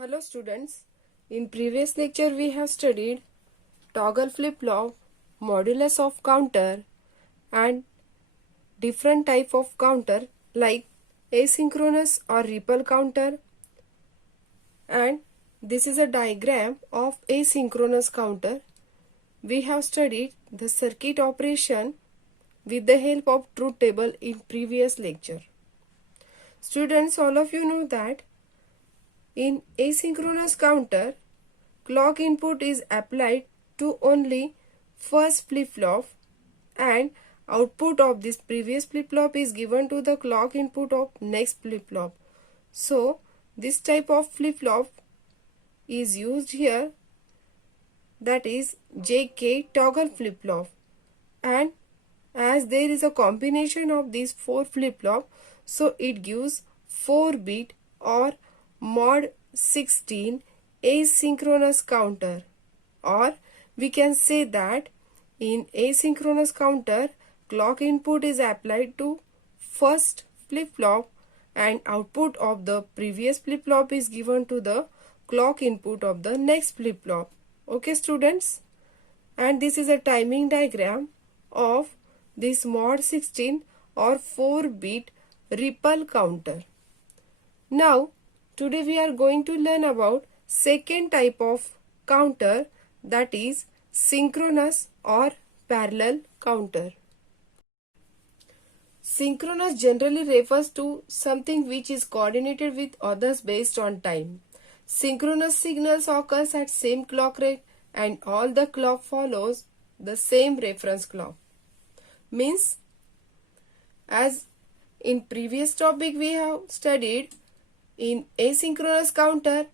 Hello students, in previous lecture we have studied toggle flip-flop, modulus of counter and different type of counter like asynchronous or ripple counter, and this is a diagram of asynchronous counter. We have studied the circuit operation with the help of truth table in previous lecture. Students, all of you know that in asynchronous counter, clock input is applied to only first flip-flop and output of this previous flip-flop is given to the clock input of next flip-flop. So, this type of flip-flop is used here, that is JK toggle flip-flop, and as there is a combination of these 4 flip-flop, so it gives 4-bit or mod 16 asynchronous counter, or we can say that in asynchronous counter clock input is applied to first flip-flop and output of the previous flip-flop is given to the clock input of the next flip-flop. Okay students, and this is a timing diagram of this mod 16 or 4-bit ripple counter. Now today we are going to learn about second type of counter, that is synchronous or parallel counter. Synchronous generally refers to something which is coordinated with others based on time. Synchronous signals occurs at same clock rate and all the clock follows the same reference clock. Means, as in previous topic we have studied, in asynchronous counter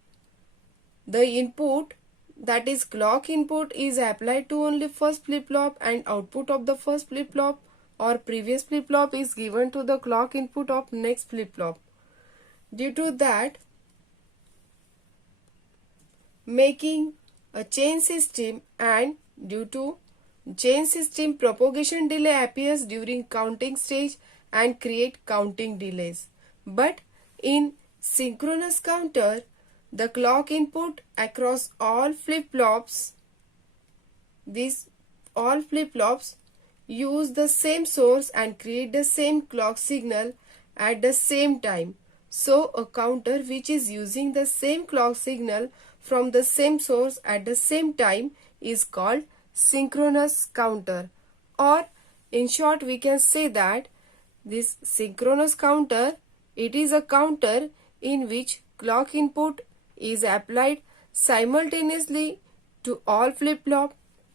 the input, that is clock input, is applied to only first flip-flop and output of the first flip-flop or previous flip-flop is given to the clock input of next flip-flop. Due to that, making a chain system, and due to chain system propagation delay appears during counting stage and create counting delays. But in synchronous counter, the clock input across all flip-flops, these all flip-flops use the same source and create the same clock signal at the same time. So a counter which is using the same clock signal from the same source at the same time is called synchronous counter, or in short we can say that this synchronous counter, it is a counter in which clock input is applied simultaneously to all flip-flop.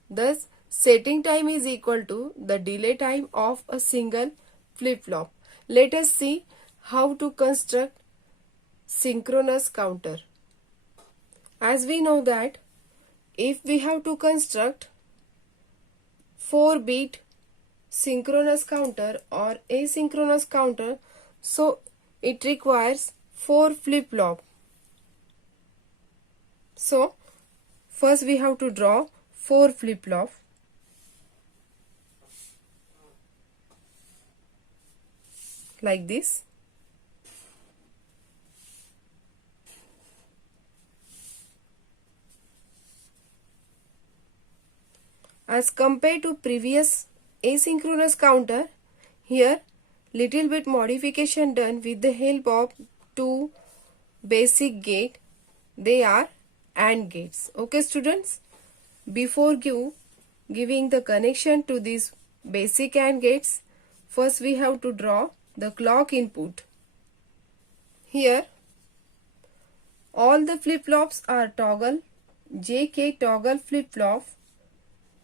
Thus, setting time is equal to the delay time of a single flip-flop. Let us see how to construct synchronous counter. As we know that if we have to construct 4-bit synchronous counter or asynchronous counter, so it requires 4 flip-flop. So first we have to draw 4 flip-flop. Like this. As compared to previous asynchronous counter, here little bit modification done with the help of 2 basic gate. They are AND gates. Okay students, before giving the connection to these basic AND gates, first we have to draw the clock input. Here all the flip-flops are toggle, JK toggle flip-flop.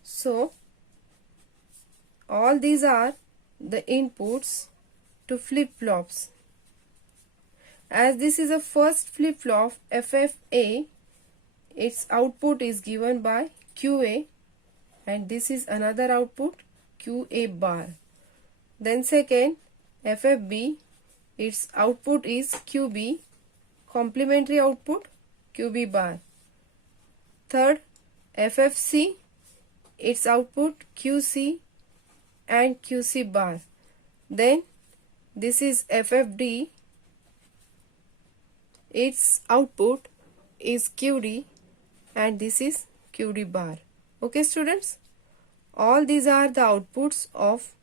So all these are the inputs to flip-flops. As this is a first flip-flop FFA, its output is given by QA, and this is another output QA bar. Then second FFB, its output is QB, complementary output QB bar. Third FFC, its output QC and QC bar. Then this is FFD, its output is QD and this is QD bar. Okay students, all these are the outputs of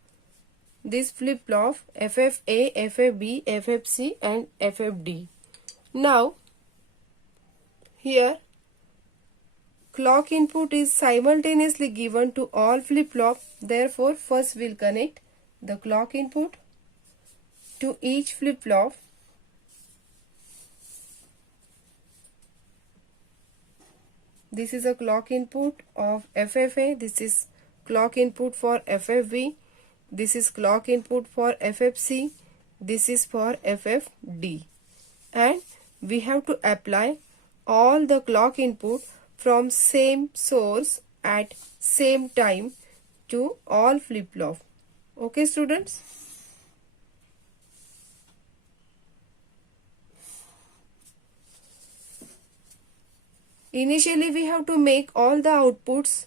this flip-flop FFA, FFB, FFC and FFD. Now here clock input is simultaneously given to all flip-flop. Therefore first we'll connect the clock input to each flip-flop. This is a clock input of FFA, this is clock input for FFB, this is clock input for FFC, this is for FFD. And we have to apply all the clock input from same source at same time to all flip-flop. Okay students? Initially we have to make all the outputs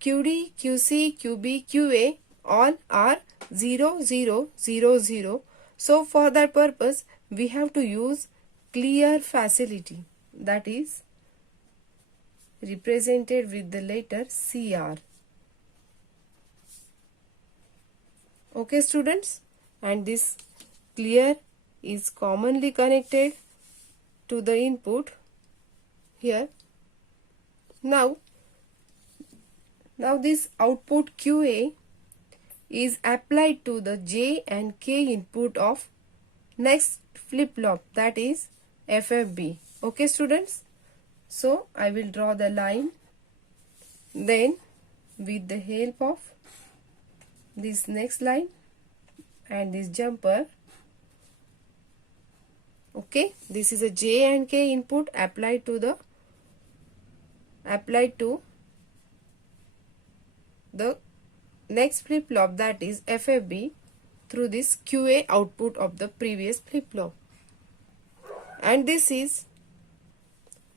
QD, QC, QB, QA all are 0, 0, 0, 0. So for that purpose we have to use clear facility, that is represented with the letter CR. Okay students, and this clear is commonly connected to the input here. Now this output QA is applied to the J and K input of next flip-flop, that is FFB. Okay students, so I will draw the line, then with the help of this next line and this jumper, okay, this is a J and K input applied to the next flip-flop, that is FFB, through this QA output of the previous flip-flop. And this is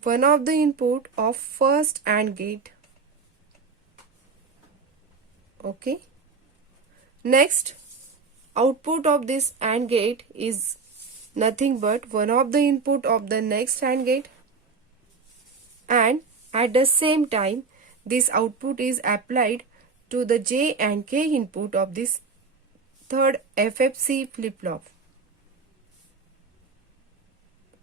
one of the input of first AND gate. Okay. Next, output of this AND gate is nothing but one of the input of the next AND gate, and at the same time this output is applied to the J and K input of this third FFC flip-flop.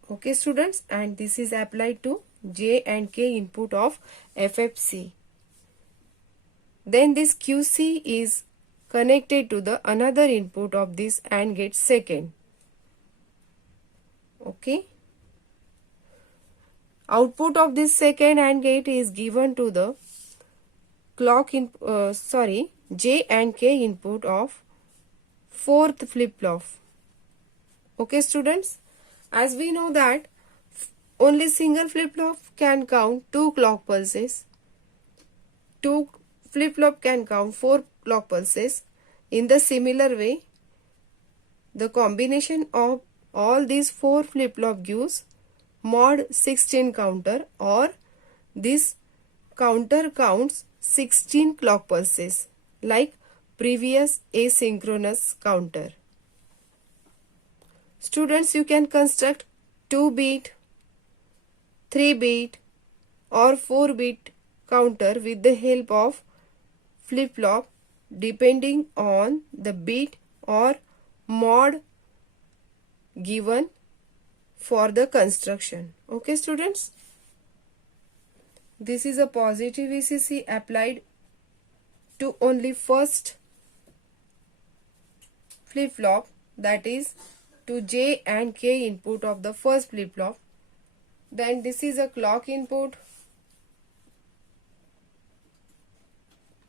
Okay students, and this is applied to J and K input of FFC. Then this QC is connected to the another input of this AND gate second. Okay. Output of this second AND gate is given to the J and K input of fourth flip-flop. Okay students, as we know that only single flip-flop can count 2 clock pulses, 2 flip-flop can count 4 clock pulses. In the similar way, the combination of all these 4 flip-flop gives mod 16 counter, or this counter counts 16 clock pulses like previous asynchronous counter. Students, you can construct 2-bit, 3-bit or 4-bit counter with the help of flip-flop depending on the bit or mod given for the construction. Okay students, this is a positive VCC applied to only first flip-flop, that is to J and K input of the first flip-flop. Then this is a clock input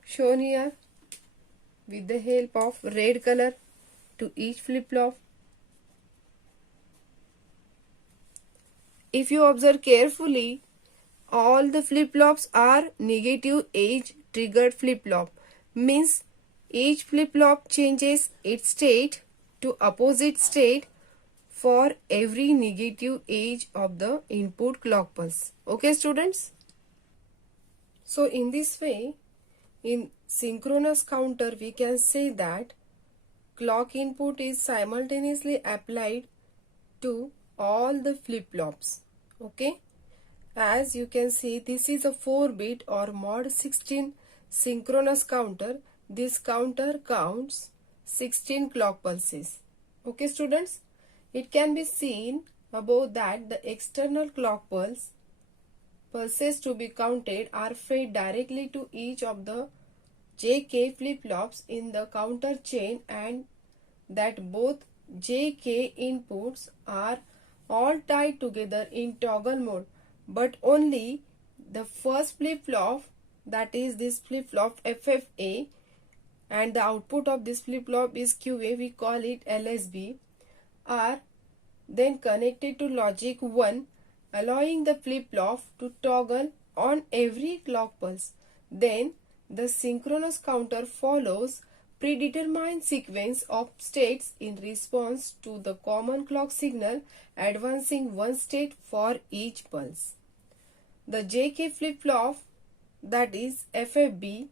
shown here with the help of red color to each flip-flop. If you observe carefully, all the flip-flops are negative age triggered flip-flop, means each flip-flop changes its state to opposite state for every negative age of the input clock pulse. Okay students? So in this way, in synchronous counter we can say that clock input is simultaneously applied to all the flip-flops. Okay, As you can see, this is a 4-bit or mod 16 synchronous counter. This counter counts 16 clock pulses. Okay students, it can be seen above that the external clock pulses to be counted are fed directly to each of the JK flip-flops in the counter chain, and that both JK inputs are all tied together in toggle mode, but only the first flip-flop, that is this flip-flop FFA, and the output of this flip-flop is QA, we call it LSB, are then connected to logic 1, allowing the flip-flop to toggle on every clock pulse. Then the synchronous counter follows predetermined sequence of states in response to the common clock signal, advancing one state for each pulse. The JK flip-flop, that is FFB,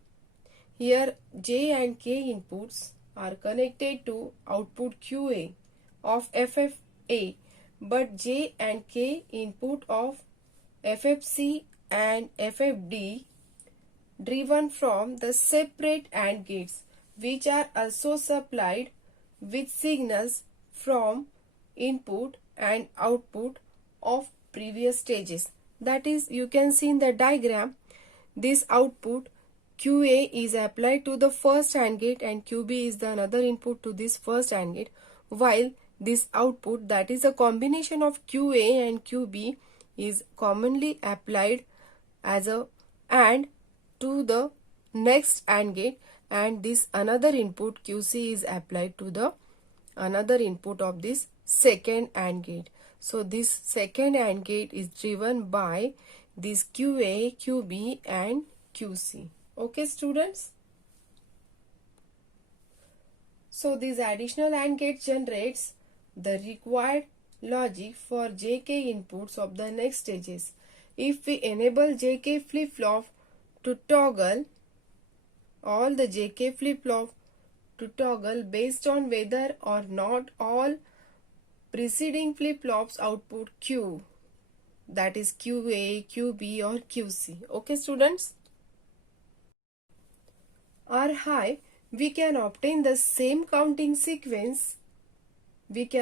here J and K inputs are connected to output QA of FFA, but J and K input of FFC and FFD driven from the separate AND gates, which are also supplied with signals from input and output of previous stages. That is, you can see in the diagram, this output QA is applied to the first AND gate and QB is the another input to this first AND gate, while this output, that is a combination of QA and QB, is commonly applied as a AND to the next AND gate, and this another input QC is applied to the another input of this second AND gate. So this second AND gate is driven by this QA, QB and QC. Okay students? So this additional AND gate generates the required logic for JK inputs of the next stages. If we enable JK flip-flop to toggle, all the JK flip-flop to toggle based on whether or not all preceding flip-flops output Q, that is QA, QB or QC. Okay students? Are high, we can obtain the same counting sequence. As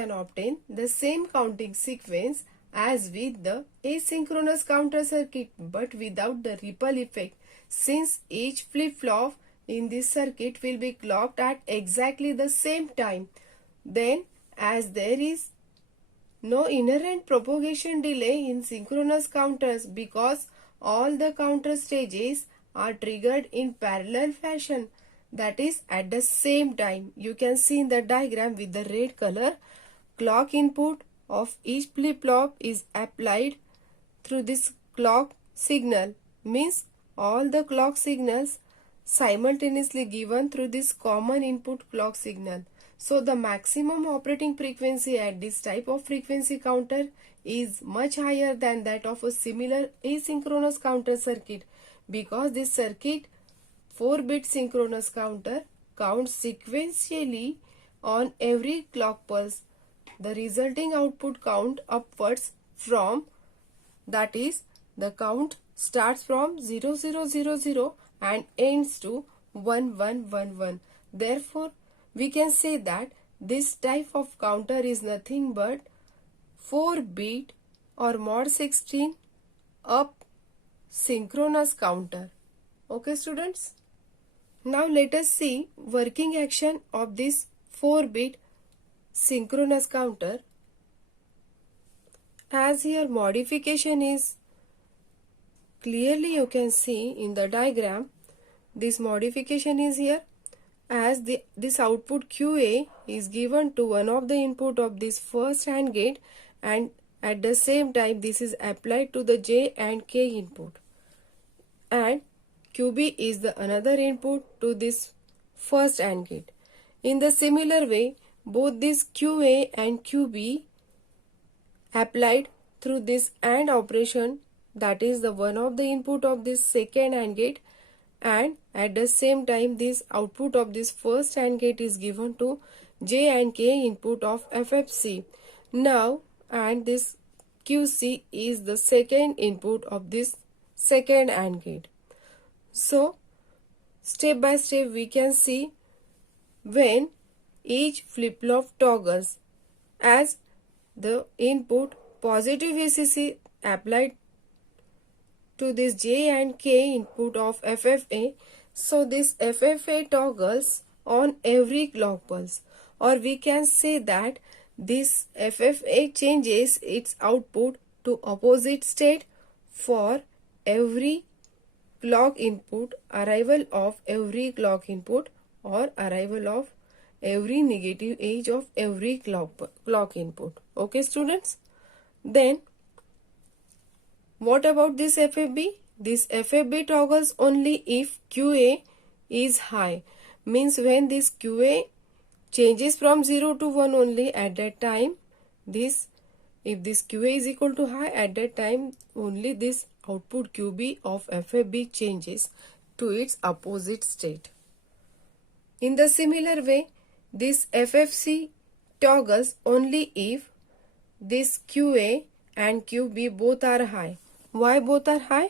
with the asynchronous counter circuit, but without the ripple effect, since each flip-flop in this circuit will be clocked at exactly the same time. Then, as there is no inherent propagation delay in synchronous counters because all the counter stages are triggered in parallel fashion, that is at the same time. You can see in the diagram with the red color, clock input of each flip-flop is applied through this clock signal, means all the clock signals simultaneously given through this common input clock signal. So the maximum operating frequency at this type of frequency counter is much higher than that of a similar asynchronous counter circuit, because this circuit 4-bit synchronous counter counts sequentially on every clock pulse. The resulting output count upwards from, that is, the count starts from 0000 and ends to 1111. Therefore, we can say that this type of counter is nothing but 4-bit or mod 16 up synchronous counter. Okay students? Now let us see working action of this 4-bit synchronous counter. As here modification is clearly, you can see in the diagram, this modification is here, as this output QA is given to one of the input of this first AND gate, and at the same time this is applied to the J and K input, and QB is the another input to this first AND gate. In the similar way, both this QA and QB applied through this AND operation, that is the one of the input of this second AND gate, and at the same time this output of this first AND gate is given to J and K input of FFC. Now, and this QC is the second input of this second AND gate. So step by step we can see when each flip-flop toggles as the input positive VCC applied to this J and K input of FFA. So this FFA toggles on every clock pulse, or we can say that this FFA changes its output to opposite state for every clock input, arrival of every clock input, or arrival of every negative edge of every clock input. Okay students, then what about this FFB? This FFB toggles only if QA is high, means when this QA changes from 0 to 1 only, at that time if this QA is equal to high, at that time only this output QB of FFB changes to its opposite state. In the similar way, this FFC toggles only if this QA and QB both are high. Why both are high?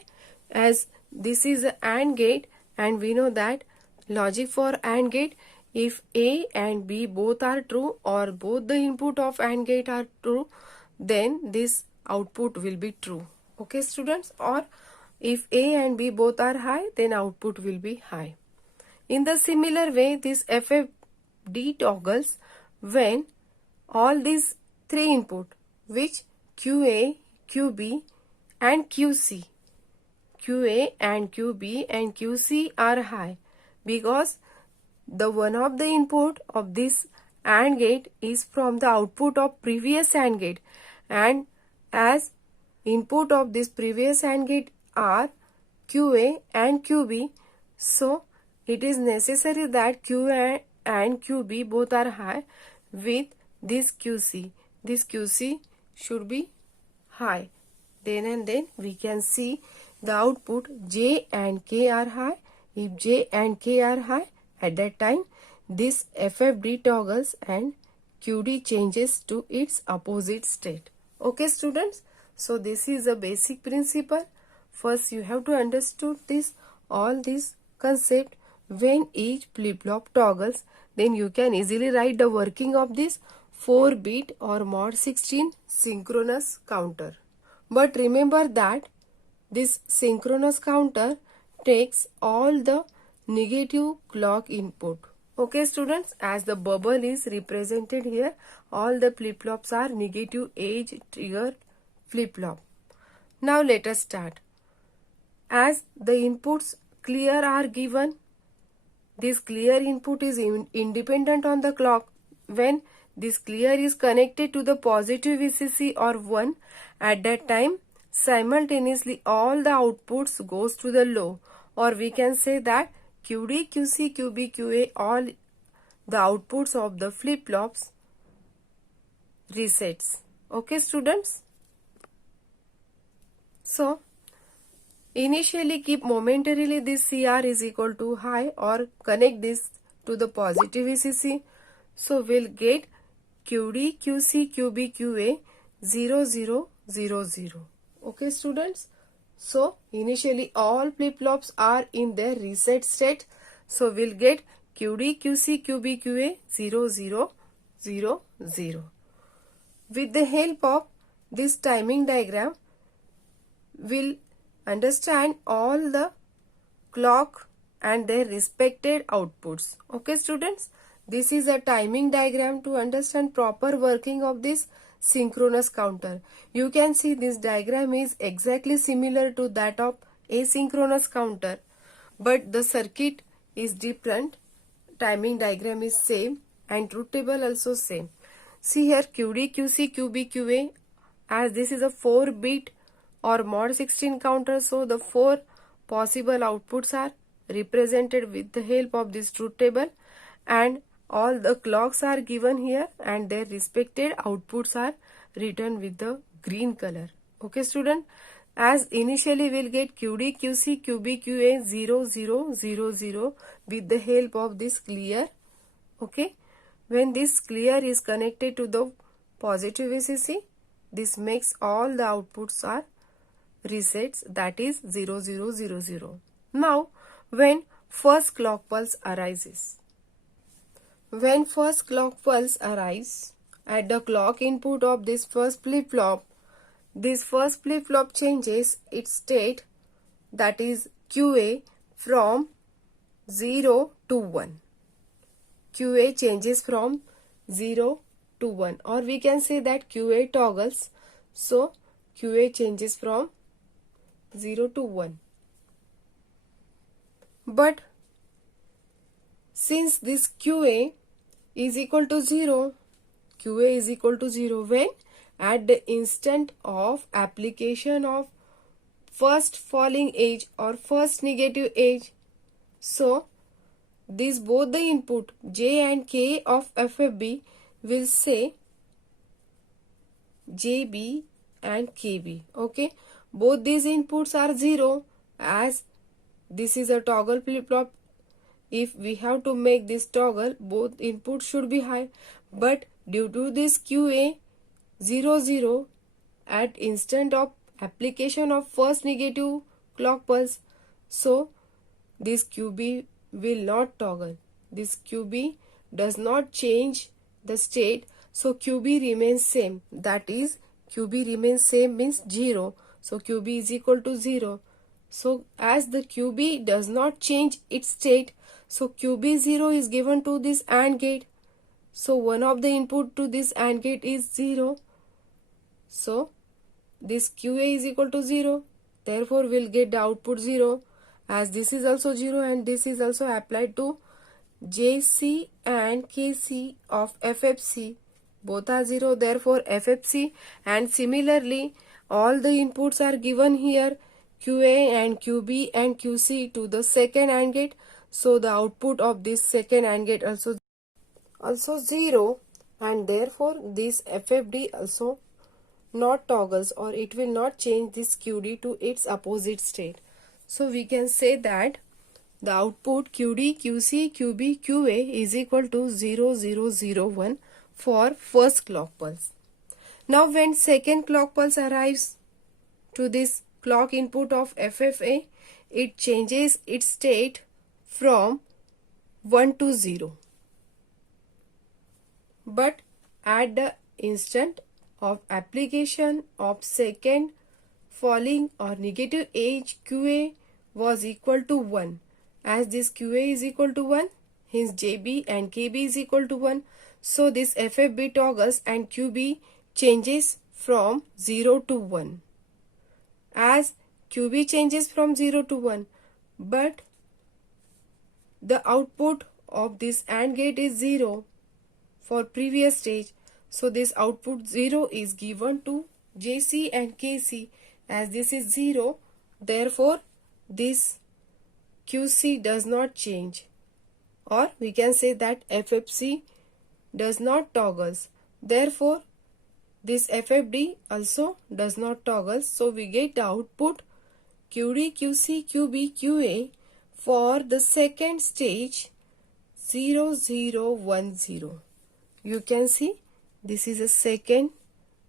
As this is an AND gate, and we know that logic for AND gate, if A and B both are true, or both the input of AND gate are true, then this output will be true. Okay students, or if A and B both are high, then output will be high. In the similar way, this FFD toggles when all these three input, which QA, QB and QC, QA and QB and QC are high, because the one of the input of this AND gate is from the output of previous AND gate, and as input of this previous AND gate are QA and QB, so it is necessary that QA and QB both are high with this QC. This QC should be high. Then and then we can see the output J and K are high. If J and K are high, at that time this FFD toggles and QD changes to its opposite state. Okay students, so this is a basic principle. First you have to understood this, all this concept. When each flip-flop toggles, then you can easily write the working of this 4-bit or mod 16 synchronous counter. But remember that this synchronous counter takes all the negative clock input. Okay students, as the bubble is represented here, all the flip-flops are negative edge trigger flip-flop. Now let us start. As the inputs clear are given, this clear input is independent on the clock. When this clear is connected to the positive VCC or 1, at that time simultaneously all the outputs goes to the low, or we can say that QD, QC, QB, QA, all the outputs of the flip-flops resets. Okay students? So initially keep momentarily this CR is equal to high, or connect this to the positive VCC. So we'll get QD, QC, QB, QA 0, 0, 0, 0. Okay students? So initially all flip-flops are in their reset state. So we'll get QD, QC, QB, QA 0, 0, 0, 0. With the help of this timing diagram, we'll understand all the clock and their respected outputs. Okay students, this is a timing diagram to understand proper working of this synchronous counter. You can see this diagram is exactly similar to that of asynchronous counter, but the circuit is different. Timing diagram is same and truth table also same. See here QD, QC, QB, QA, as this is a 4-bit or mod 16 counter, so the 4 possible outputs are represented with the help of this truth table, and all the clocks are given here and their respected outputs are written with the green color. Okay student, as initially we'll get QD, QC, QB, QA 0, 0, 0, 0 with the help of this clear. Okay, when this clear is connected to the positive VCC, This makes all the outputs are resets, that is 0 0 0 0. Now when first clock pulse arises. When first clock pulse arrives at the clock input of this first flip-flop, this first flip-flop changes its state, that is QA, from 0 to 1. QA changes from 0 to 1, or we can say that QA toggles. So QA changes from 0 to 1. But since this QA is equal to 0, QA is equal to 0 when at the instant of application of first falling edge or first negative edge. So these both the input J and K of FFB will say JB and KB. Okay, both these inputs are 0 as this is a toggle flip-flop. If we have to make this toggle, both inputs should be high, but due to this QA 0 0 at instant of application of first negative clock pulse, so this QB will not toggle. This QB does not change the state, so QB remains same, that is QB remains same means 0, so QB is equal to 0. So as the QB does not change its state, so QB 0 is given to this AND gate. So one of the input to this AND gate is 0. So this QA is equal to 0. Therefore we'll get the output 0, as this is also 0 and this is also applied to JC and KC of FFC. Both are 0, therefore FFC, and similarly all the inputs are given here QA and QB and QC to the second AND gate. So the output of this second AND gate also 0, and therefore this FFD also not toggles, or it will not change this QD to its opposite state. So we can say that the output QD, QC, QB, QA is equal to 0 0 0 1 for first clock pulse. Now when second clock pulse arrives to this clock input of FFA, it changes its state from 1 to 0. But at the instant of application of second falling or negative edge, QA was equal to 1. As this QA is equal to 1, hence JB and KB is equal to 1. So this FFB toggles and QB changes from 0 to 1. As QB changes from 0 to 1, but the output of this AND gate is 0 for previous stage. So this output 0 is given to JC and KC, as this is 0. Therefore this QC does not change, or we can say that FFC does not toggles. Therefore this FFD also does not toggle. So we get the output QD, QC, QB, QA for the second stage 0 0 1 0. You can see this is a second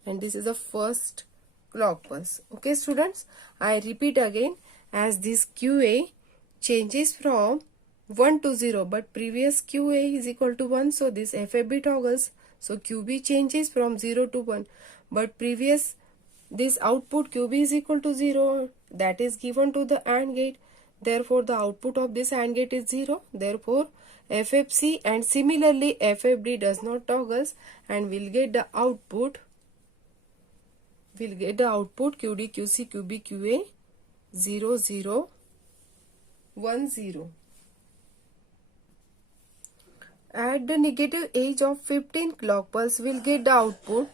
and this is a first clock pulse. Okay students, I repeat again, as this QA changes from 1 to 0, but previous QA is equal to 1, so this FFB toggles. So QB changes from 0 to 1, but previous this output QB is equal to 0, that is given to the AND gate. Therefore the output of this AND gate is 0. Therefore FFC and similarly FFD does not toggles, and we'll get the output QD, QC, QB, QA 0 0 1 0. At the negative edge of 15 clock pulse, we'll get the output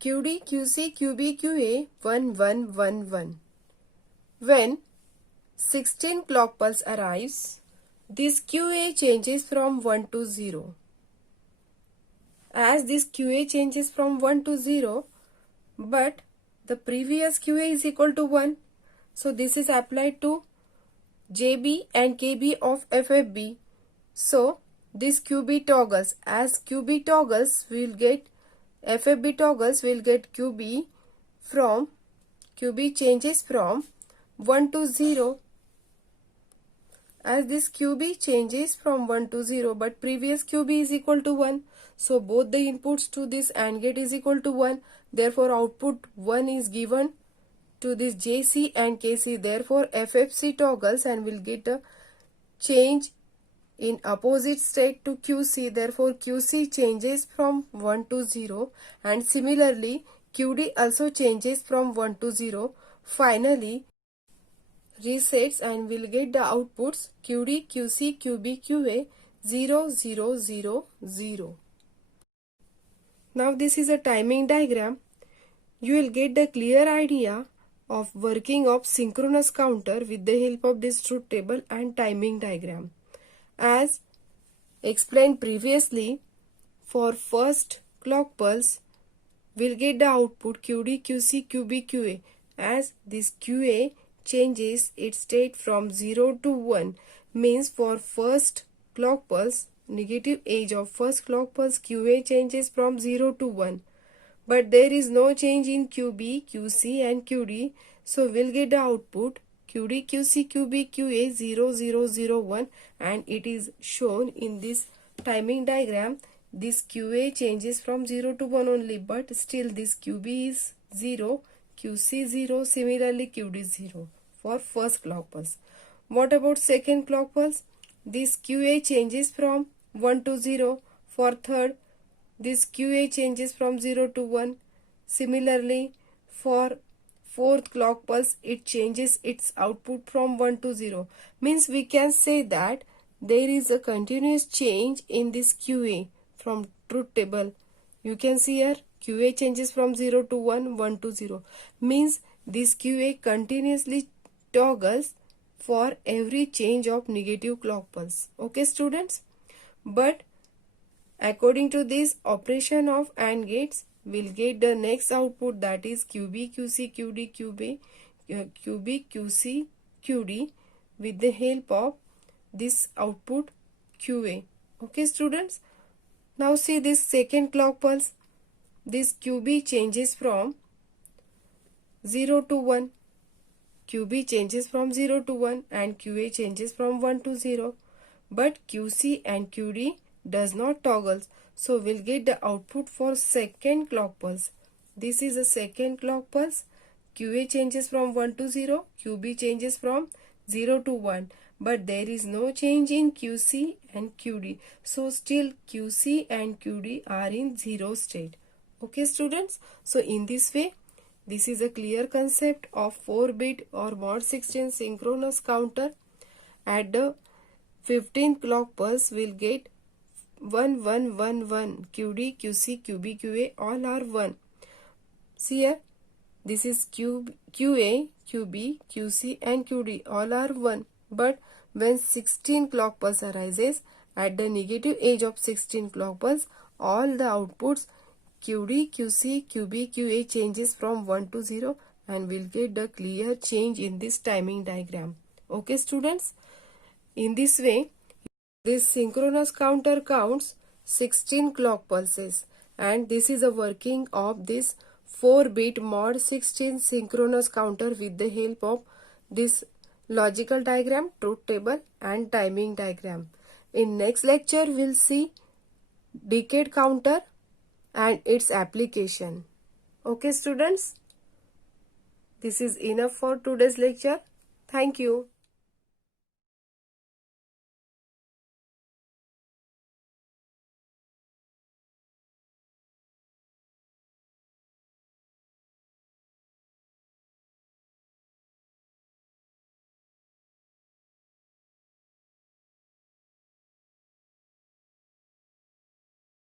QD, QC, QB, QA 1 1 1 1. When 16 clock pulse arrives, this QA changes from 1 to 0. As this QA changes from 1 to 0, but the previous QA is equal to 1, so this is applied to JB and KB of FFB. So this QB toggles. As QB toggles, we will get FFB toggles will get QB changes from 1 to 0, as this QB changes from 1 to 0, but previous QB is equal to 1. So both the inputs to this AND gate is equal to 1. Therefore output 1 is given to this JC and KC. Therefore FFC toggles and will get a change in opposite state to QC. Therefore QC changes from 1 to 0, and similarly QD also changes from 1 to 0. Finally resets and will get the outputs QD, QC, QB, QA 0, 0, 0, 0. Now this is a timing diagram. You will get the clear idea of working of synchronous counter with the help of this truth table and timing diagram. As explained previously, for first clock pulse, we'll get the output QD, QC, QB, QA, as this QA changes its state from 0 to 1, means for first clock pulse, negative edge of first clock pulse, QA changes from 0 to 1. But there is no change in QB, QC and QD, so we'll get the output QD, QC, QB, QA 0, 0, 0, 1, and it is shown in this timing diagram. This QA changes from 0 to 1 only, but still this QB is 0, QC 0, similarly QD 0 for first clock pulse. What about second clock pulse? This QA changes from 1 to 0. For third, this QA changes from 0 to 1. Similarly, for fourth clock pulse, it changes its output from 1 to 0. Means we can say that there is a continuous change in this QA from truth table. You can see here QA changes from 0 to 1, 1 to 0. Means this QA continuously toggles for every change of negative clock pulse. Okay students? But according to this operation of AND gates, we'll get the next output, that is QB, QC, QD, QB, QC, QD with the help of this output QA. Okay students? Now see this second clock pulse. This QB changes from 0 to 1. QB changes from 0 to 1 and QA changes from 1 to 0. But QC and QD does not toggle. So we'll get the output for second clock pulse. This is a second clock pulse. QA changes from 1 to 0. QB changes from 0 to 1. But there is no change in QC and QD. So still QC and QD are in 0 state. Okay students? So in this way, this is a clear concept of 4-bit or mod 16 synchronous counter. At the 15th clock pulse, we'll get 1, 1, 1, 1. QD, QC, QB, QA all are 1. See here, this is QA, QB, QC and QD all are 1. But when 16 clock pulse arises, at the negative edge of 16 clock pulse, all the outputs QD, QC, QB, QA changes from 1 to 0, and we'll get the clear change in this timing diagram. Okay students? In this way, this synchronous counter counts 16 clock pulses, and this is a working of this 4-bit mod 16 synchronous counter with the help of this logical diagram, truth table and timing diagram. In next lecture, we'll see decade counter and its application. Okay students? This is enough for today's lecture. Thank you.